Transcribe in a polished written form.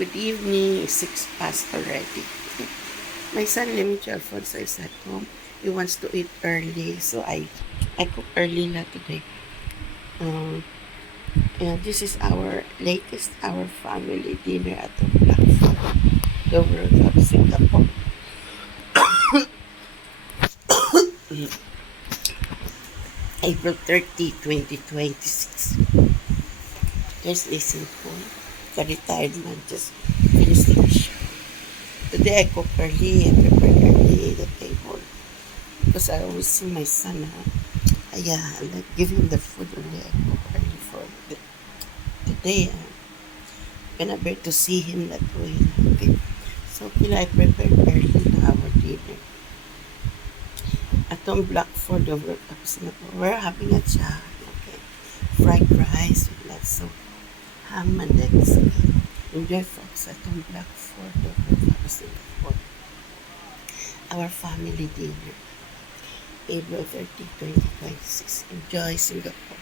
good evening. It's 6 past already. My son, Lemmy Alfonso, is at home. He wants to eat early, so I cook early na today. And this is our family dinner at the Blackford, the World of Singapore. April 30, 2026. There's a simple, ka-retired man, just finishing the show. Today I cook early, I prepare early the table. Because I always see my son, I like give him the food early, I cook early for today. Gonna bear to see him that way. Okay. So I prepare early na our dinner. Atong Blackford over Singapore. We're having a chat. Okay. Fried rice with lots of ham and eggs. Okay. Enjoy folks atong Blackford over Singapore. Our family dinner. April 30, 2026. Enjoy Singapore.